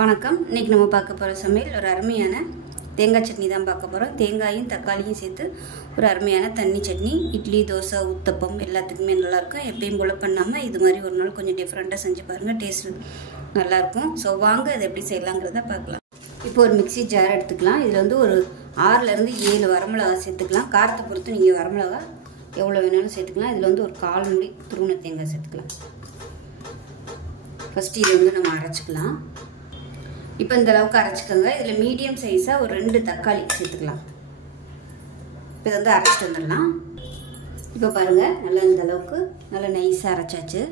வணக்கம். இன்னைக்கு நம்ம பார்க்க போகிற சமையல் ஒரு அருமையான தேங்காய் சட்னி தான் பார்க்க போகிறோம். தேங்காயும் தக்காளியும் சேர்த்து ஒரு அருமையான தண்ணி சட்னி. இட்லி, தோசை, ஊத்தப்பம் எல்லாத்துக்குமே நல்லாயிருக்கும். எப்பயும் போல் பண்ணாமல் இது மாதிரி ஒரு நாள் கொஞ்சம் டிஃப்ரெண்ட்டாக செஞ்சு பாருங்கள். டேஸ்ட்டு நல்லாயிருக்கும். ஸோ வாங்க அதை எப்படி செய்யலாங்கிறத பார்க்கலாம். இப்போ ஒரு மிக்சி ஜார் எடுத்துக்கலாம். இதில் வந்து ஒரு 6லேருந்து 7 வரமிளகா சேர்த்துக்கலாம். காரத்தை பொறுத்து நீங்கள் வரமிளகா எவ்வளோ வேணாலும் சேர்த்துக்கலாம். இதில் வந்து ஒரு 1/4 மூடி துருவின தேங்காய் சேர்த்துக்கலாம். ஃபஸ்ட்டு இதை வந்து நம்ம அரைச்சிக்கலாம். இப்போ இந்த அளவுக்கு அரைச்சிக்கோங்க. இதில் மீடியம் சைஸாக ஒரு 2 தக்காளி சேர்த்துக்கலாம். இப்போ இதை வந்து அரைச்சிட்டு வந்துடலாம். இப்போ பாருங்கள், நல்லா இந்த அளவுக்கு நல்லா நைஸாக அரைச்சாச்சு.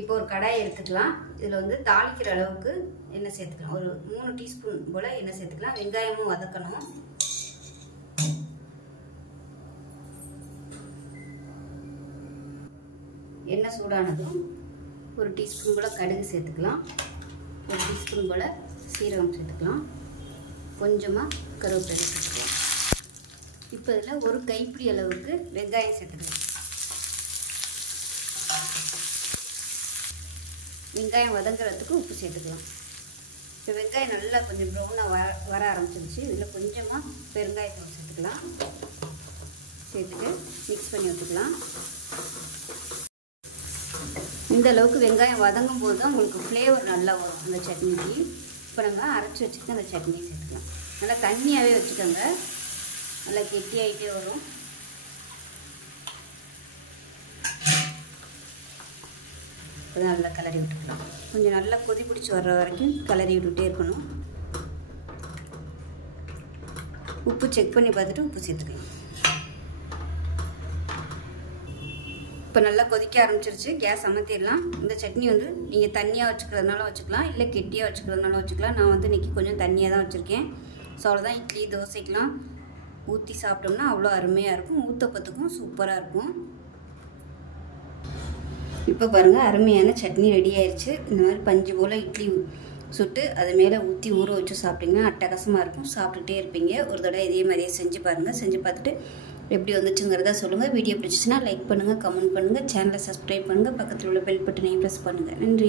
இப்போ ஒரு கடாயை எடுத்துக்கலாம். இதில் வந்து தாளிக்கிற அளவுக்கு எண்ணெய் சேர்த்துக்கலாம். ஒரு 3 டீஸ்பூன் போல் எண்ணெய் சேர்த்துக்கலாம். வெங்காயமும் வதக்கணும். எண்ணெய் சூடானதும் ஒரு டீஸ்பூன் போல் கடுகு சேர்த்துக்கலாம். ஒரு டீஸ்பூன் போல் சீரகம் சேர்த்துக்கலாம். கொஞ்சமாக கருவேப்பிலை சேர்த்துக்கலாம். இப்போ இதில் ஒரு கைப்பிடி அளவுக்கு வெங்காயம் சேர்த்துக்கலாம். வெங்காயம் வதங்குறதுக்கு உப்பு சேர்த்துக்கலாம். இப்போ வெங்காயம் நல்லா கொஞ்சம் ப்ரௌனாக வர ஆரம்பிச்சிருச்சு. இதில் கொஞ்சமாக பெருங்காயத்தூள் சேர்த்துக்கலாம். சேர்த்துட்டு மிக்ஸ் பண்ணி வச்சுக்கலாம். இந்த அளவுக்கு வெங்காயம் வதங்கும் போது தான் உங்களுக்கு ஃப்ளேவர் நல்லா வரும் அந்த சட்னிக்கு. இப்போ நம்ம அரைச்சி வச்சுட்டு அந்த சட்னியை சேர்த்துக்கலாம். நல்லா தண்ணியாகவே வச்சுக்கோங்க. நல்லா கெட்டியாகிட்டே வரும். இப்போ தான் நல்லா கிளறி விட்டுக்கலாம். கொஞ்சம் நல்லா கொதி பிடிச்சி வர்ற வரைக்கும் கிளறி விட்டுகிட்டே இருக்கணும். உப்பு செக் பண்ணி பார்த்துட்டு உப்பு சேர்த்துக்கலாம். இப்போ நல்லா கொதிக்க ஆரம்பிச்சிருச்சு. கேஸ் அமர்த்திடலாம். இந்த சட்னி வந்து நீங்கள் தண்ணியாக வச்சுக்கிறதுனால வச்சுக்கலாம், இல்லை கெட்டியாக வச்சுக்கிறதுனால வச்சுக்கலாம். நான் வந்து இன்றைக்கி கொஞ்சம் தண்ணியாக தான் வச்சுருக்கேன். ஸோ அவ்வளோதான். இட்லி, தோசைக்கெலாம் ஊற்றி சாப்பிட்டோம்னா அவ்வளோ அருமையாக இருக்கும். ஊத்தப்பத்துக்கும் சூப்பராக இருக்கும். இப்போ பாருங்கள், அருமையான சட்னி ரெடி ஆயிடுச்சு. இந்த மாதிரி பஞ்சு போல் இட்லி சுட்டு அது மேலே ஊற்றி ஊற வச்சு சாப்பிட்டிங்கன்னா அட்டகாசமாக இருக்கும். சாப்பிட்டுட்டே இருப்பீங்க. ஒரு தடவை இதே மாதிரியே செஞ்சு பாருங்கள். செஞ்சு பார்த்துட்டு எப்படி வந்துச்சுங்கிறத சொல்லுங்கள். வீடியோ பிடிச்சிச்சுன்னா லைக் பண்ணுங்கள், கமெண்ட் பண்ணுங்கள், சேனலை சப்ஸ்கிரைப் பண்ணுங்கள், பக்கத்தில் உள்ள பெல் பட்டனையும் ப்ரெஸ் பண்ணுங்கள். நன்றி.